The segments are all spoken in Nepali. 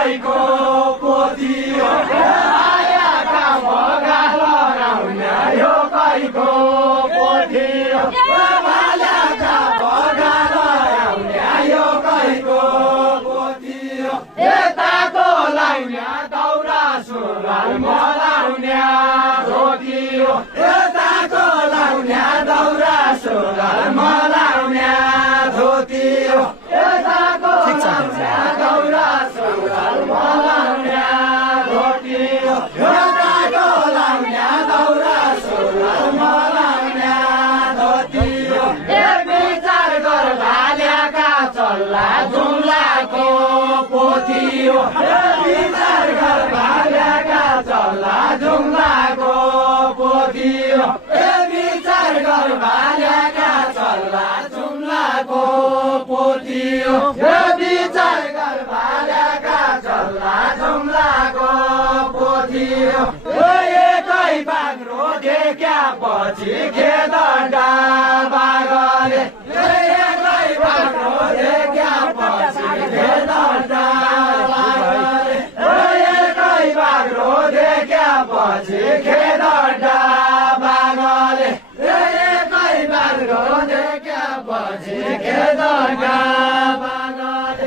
कैको पोथी हो मायाका भोगा लगाउने यो कैको पोथी हो मायाका भोगा लगाउने यो कैको पोथी हो यताको लाउने दौरा सुरुवाल मलाउने धोती हो यताको लाउने दौरा सुरुवाल मलाउने धोती हो यताको लाउने दौरा सुरुवाल मलाउने धोती हो यताको लाउने दौरा सुरुवाल मलाउने धोती हो एक विचार गर भाल्याका चल्ला जुम्लाको पोथी हो विचार गर भाल्याका चल्ला जुम्लाको पोथी हो विचार गर भाल्याका चल्ला जुम्लाको पोथी हो विचार गर भाल्याका चल्ला जुम्लाको पोथी हो एकै बाग्रो देख्या पछि खेदण्डा बागले एकै बाग्रो देख्या पछि खेदण्डा बागले एकै बाग्रो देख्या पछि खेदण्डा बागले एकै बाग्रो देख्या पछि खेदण्डा बागले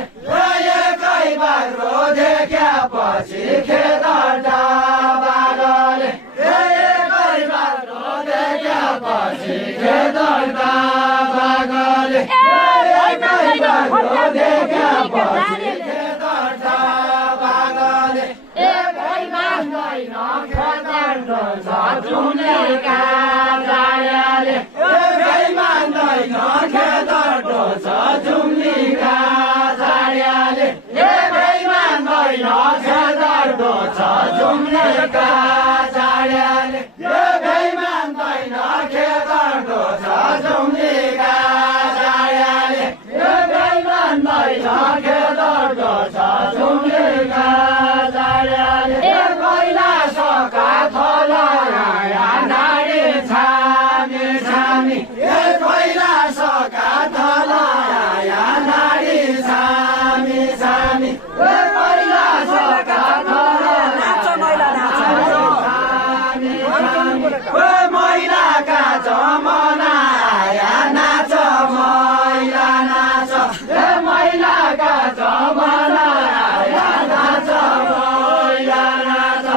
एकै बाग्रो देख्या पछि खेदण्डा बागले एकै बाग्रो देख्या पछि खेदण्डा बागले एकै बाग्रो देख्या पछि खेदण्डा बागले एकै मान्दैन खेदण्डो छ जुम्लेका जायाले एकै मान्दैन खेदण्डो छ जुम्लीका जायाले एकै मान्दैन खेदण्डो छ जुम्लेका जायाले एकै मान्दैन खेदण्डो छ जुम्लीका जायाले एकै मान्दैन खेदण्डो छ जुम्लीका जायाले कैलाशका थलाया नारी छामी छामी कैलाशका थलाया नारी छामी छामी कैलाशका महिलाका जमाना आया नाच महिला नाच महिलाका जमाना आया नाच महिला नाच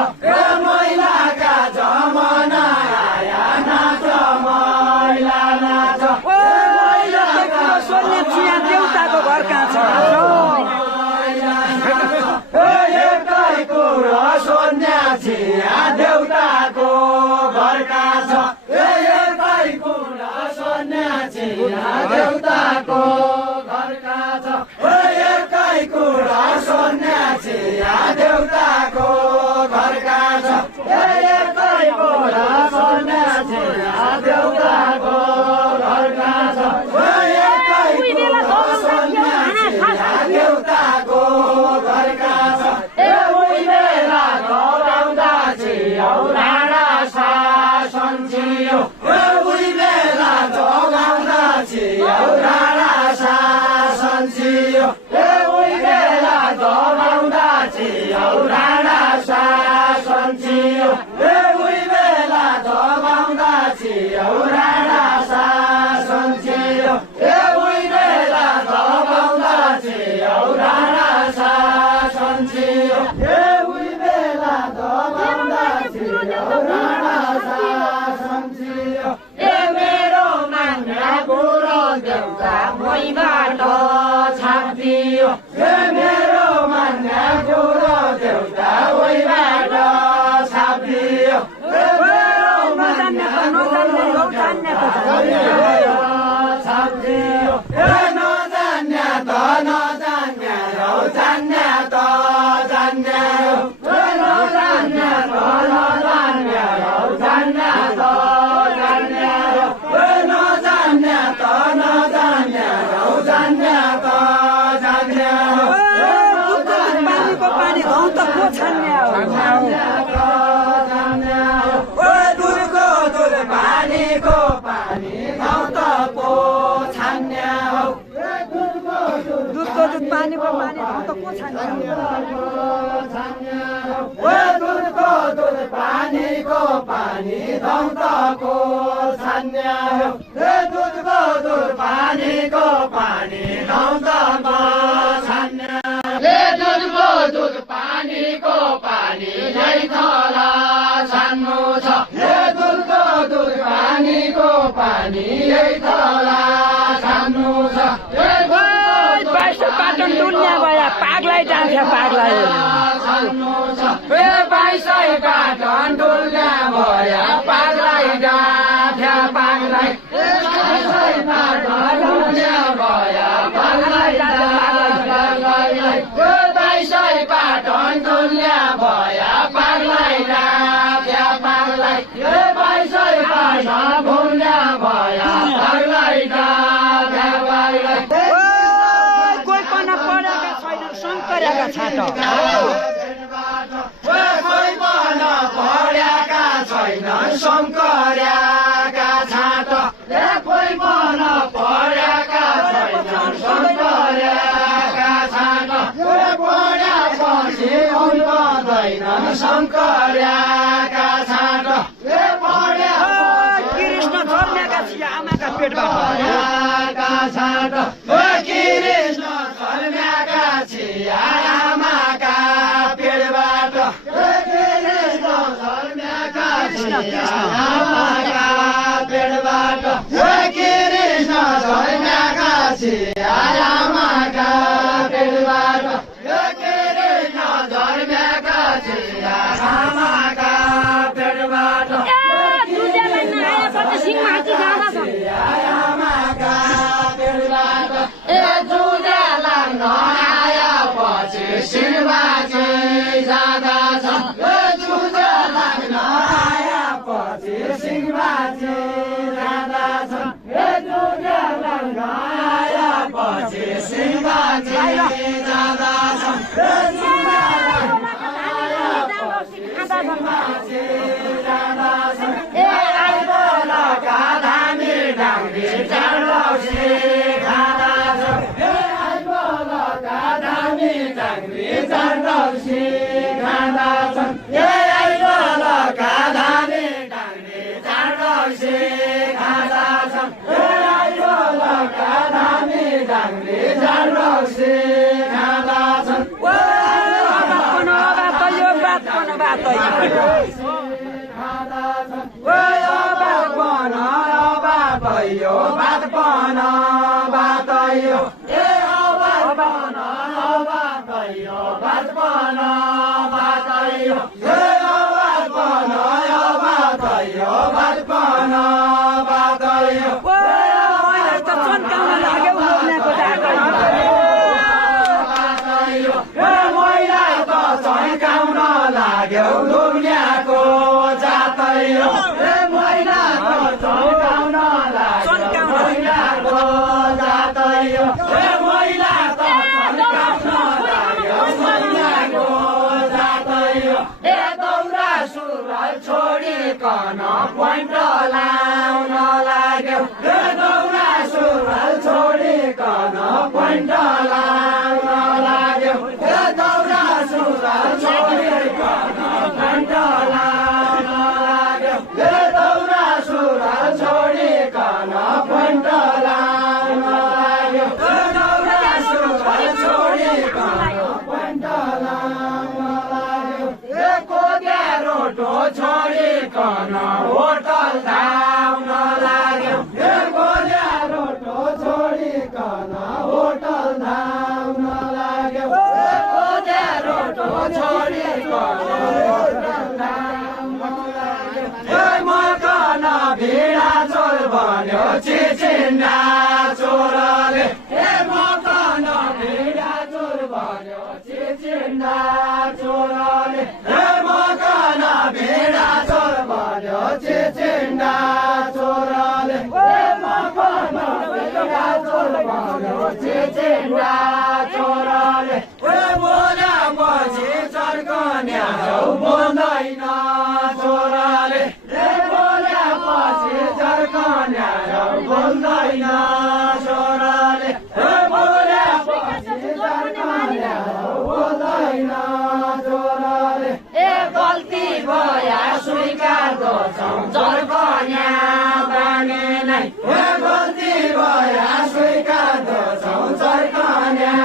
महिलाका जमाना आया नाच महिला नाच देउताको घर कहाँ छ एकै कुरो सन्यासी देउताको घर कहाँ छ एकै कुरो सन्यासी देउताको घर कहाँ छ एकै कुरो सन्यासी देउताको घर कहाँ छ एकै कुरो सन्यासी देउताको घर कहाँ छ एकै कुरो सन्यासी देउताको घर कहाँ छ उही बेला गराउँदा छियौ राणा शासन छियौ उही बेला जगाउँदा छियौ राणा शासन छियौ उही बेला जगाउँदा छियौ राणा शासन छियौ उही बेला जगाउँदा छियौ राणा शासन छियौ उही बेला जगाउँदा छियौ राणा शासन छियौ उही बेला जगाउँदा छियौ राणा शासन छियौ मेरो मान्या गुरु देउता मैबाट छापिदियो मेरो मान्या गुरु देउता मैबाट छापिदियो मेरो मान्या गुरु छापिदियो नजान्या त नजान्या रौ जान्या त जान्या रौ नजान्या त नजान्या रौ जान्या त जान्या रौ नजान्या त नजान्या रौ जान्या त जान्या रौ पानीको पानी गौतममा छान्ने दुधको दुध पानीको पानी यही थला छान्नु छ दुधको दुध पानीको पानी यही थला छान्नु छ पाटन डुल्ने भयो पागलाई जान्छ पागलाई पैसै पाटन डुल्ने भयो पागलाई जान्छ पागलाई पैसै पाटन डुल्ने भयो पागलाई पैसै पाटन डुल्ने भयो पागलाई जान्छ पागलाई पैसै पाटन डुल्ने भयो पागलाई जान्छ पागलाई कोही पनि पढेका छैनन् शङ्करेका छाट कोही पनि पढेका छैनन् शङ्करेका छाट कोही पनि पढेका छैनन् शङ्करेका छाट पढेपछि उल्काउँदैनन् शङ्करेका छाट कृष्ण जन्मेका थिए आमाका पेटबाट छाट कृष्ण जन्मेका थिए आमाका पेटबाट कृष्ण जन्मेका थिए आमाका पेटबाट कृष्ण जन्मेका थिए आमाका पेटबाट कृष्ण जन्मेका थिए आमाका पेटबाट सिंहबाजी जाँदा छ जुजा लाग्न आएपछि सिंहबाजी जाँदा छ जुजा लाग्न आएपछि सिंहबाजी जाँदा छ जुजा लाग्न आएपछि सिंहबाजी जाँदा छ आइबोलका धामी डाङ्गी चाँडौसी खाँदा छ आइबोलका धामी डाङ्गी चाँडौसी खाँदा छन् आइबोलका धामी डाङ्गी चाँडौसी खाँदा छन् आइबोलका धामी डाङ्गी चाँडौसी खाँदा छन् यो बात पन बात यो बात पन बात यो बात पन बात यो बात पन बात यो बात पन बात यो मैले त चन्काउन लाग्यो लोग्नेको मैलाई त चन्काउन लाग्यो दुनियाँको जातैयो मैला त चन्काउन लाग्यो दुनियाँको जातैयो मैला त चन्काउन लाग्यो दुनियाँको जातैयो दौरा सुरुवाल छोडिकन पोइन्ट लाउन लाग्यो दौरा सुरुवाल छोडिकन पोइन्ट लाउन लाग्यो दौरा सुरुवाल छोडिकन पोइन्ट लाउन लाग्यो दौरा सुरुवाल छोडिकन पोइन्ट लाउन लाग्यो दौरा सुरुवाल छोडिकन पोइन्ट लाउन लाग्यो कोद्या रोटो छोडिकन होटल धाउन लाग्यो कोद्या रोटो छोडिकन होटल धाउन लाग्यो कोद्या रोटो छोडिकन होटल धाउन लाग्यो मकन भिडा चोर भन्यो चिचिन्डा चोरले मकन भिडा चोर भन्यो चिचिन्डा चोरले मकन भिडा चोर भन्यो चिचिन्डा चोरले मकन भिडा चोर भन्यो चिचिन्डा चोरले बोला पछि चर्कन्या बोल्दैन चोरले बोला पछि चर्कन्या बोल्दैन चोरले बोला पछि चर्कन्या बोल्दैन चोरले गल्ती भया स्वीकार गर्छौँ चर्कन्या बानी नै गल्ती भया स्वीकार्दो छौ चर्कन्या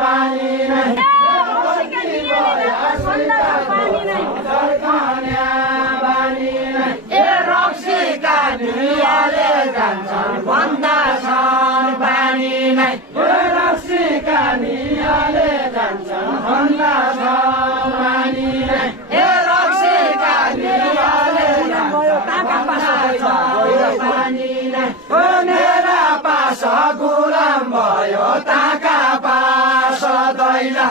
बानी नै चर्कन्या बानी नै ए रक्सीका नियाले जान्छन् भन्दा छन् बानी नै ए रक्सीका नियाले जान्छन् भन्दा छन् बानी नै ए रक्सीका नियाले मेरा पास गुलाम भयो ताका पास दैला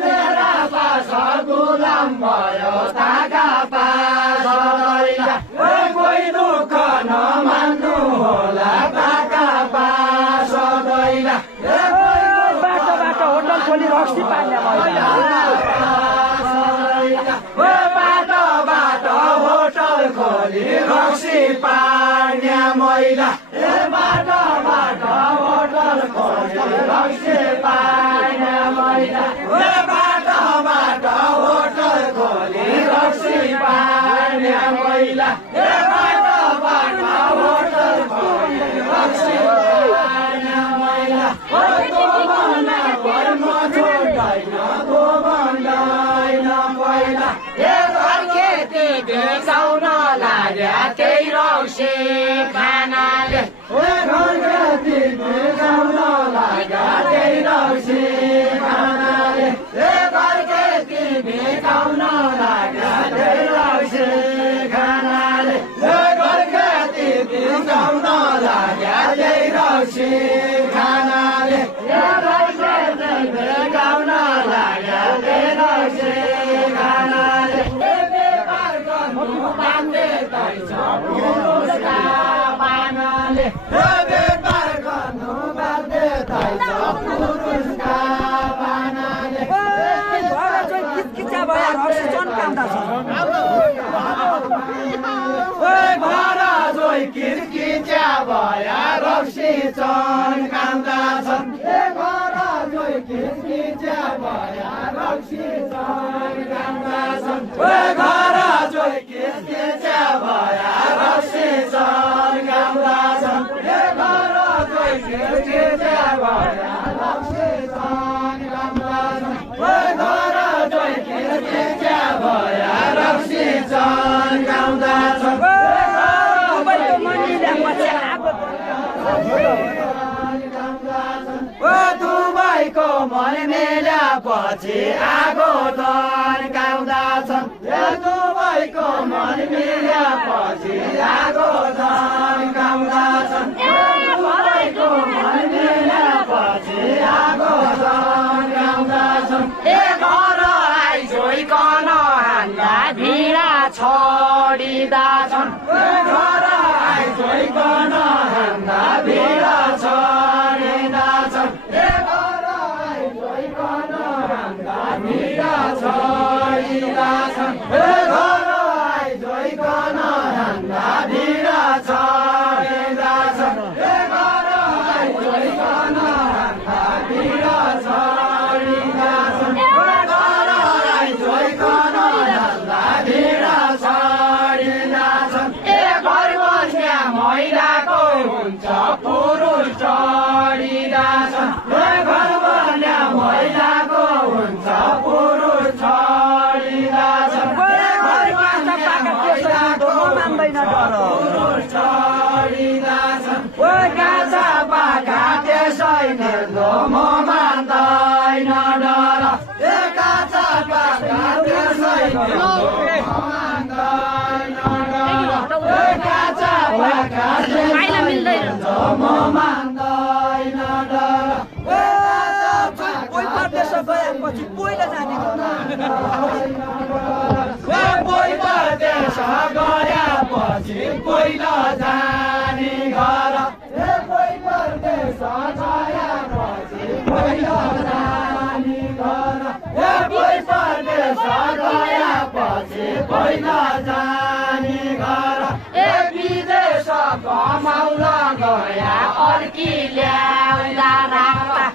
मेरा पास गुलाम भयो ताका पास दैला कोही दुःख नमान्नु होला ताका पास दैला बाटो बाटो होटल खोली रक्सी पाल्ने बाटो बाटो होटल खोली रक्सी पार्ने महिला ए बाटो बाटो होटल खोली रक्सी पार्ने महिला ए बाटो बाटो होटल खोली रक्सी पार्ने महिला ए बाटो बाटो होटल खोली रक्सी पार्ने महिला तँ भन्दैन पहिला ए घर खेती बेचाउन लाग्या त्यही रक्सी खानाले ए घर खेती बेचाउन लाग्या त्यही रक्सी खानाले ए घर खेती बेचाउन लाग्या त्यही रक्सी खानाले ए घर खेती बेचाउन लाग्या त्यही रक्सी खानाले ए घर खेती बेचाउन लाग्या त्यही रक्सी खानाले ए व्यापार गर्नु बाध्यतै छ पुरुषका पानाले ए व्यापार गर्नु बाध्यतै छ पुरुषका पानाले किच्चा भयो रक्सी चन्काउँदा छ घर जोइ किर्किच्या भया रक्सी चन्काउँदा छन् ए घर जोइ किर्किच्या भया रक्सी चन्काउँदा छन् ए घर जोइ किर्किच्या भया रक्सी चन्काउँदा छन् ए घर जोइ किर्किच्या भया रक्सी चन्काउँदा छन् ए घर जोइ किर्किच्या भया रक्सी चन्काउँदा छन् दुबईको मन मेल्यापछि आगो तन्काउँदछन् दुबईको मन मेल्यापछि आगो तन्काउँदछन् दुबईको मन मेल्यापछि आगो तन्काउँदछन् ए घर आइजोइकन हान्दा भिडा छोडिँदछन् घर आइजोइकन हान्दा भिडा छोडिँदछन् ए घर आइजोइकन हान्दा भिडा छोडिँदछन् ए घर आइजोइकन हान्दा भिडा छोडिँदछन् ए घर आइजोइकन हान्दा भिडा छोडिँदछन् ए घर आइजोइकन हान्दा भिडा छोडिँदछन् ए घर बस्ने महिलाको हुन्छ पुरुष छोडिँदछन् ए घर बस्ने महिलाको हुन्छ पुरुष छोडिँदछन् ए घर बस्ने महिलाको पुरुष छोडिँदछन् ओ काँचा पाका त्यसै निर्दो म मान्दैन डर ए काँचा पाका त्यसै निर्दो म मान्दैन डर ए काँचा पाका त्यसै निर्दो म मान्दैन डर ए कोही परदेश गएपछि पहिला जाने कोही परदेश गएपछि पहिला जाने घर ए कोही परदेश गएपछि पहिला जाने घर ए कोही परदेश गएपछि पहिला जाने घर ए विदेश कमाउन गया अर्की ल्याउँदा राख्दा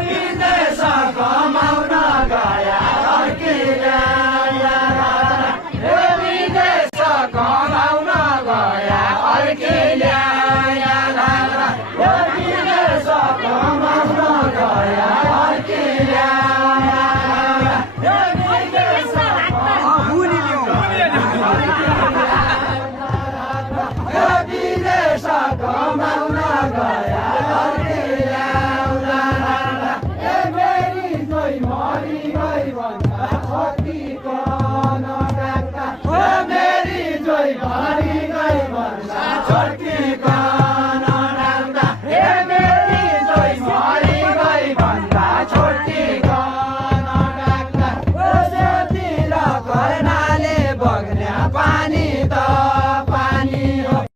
विदेश कमाउन गया अर्की ल्याउँदा राख्दा ए विदेश कमाउन गया अर्की ल्याउँदा राख्दा जानेका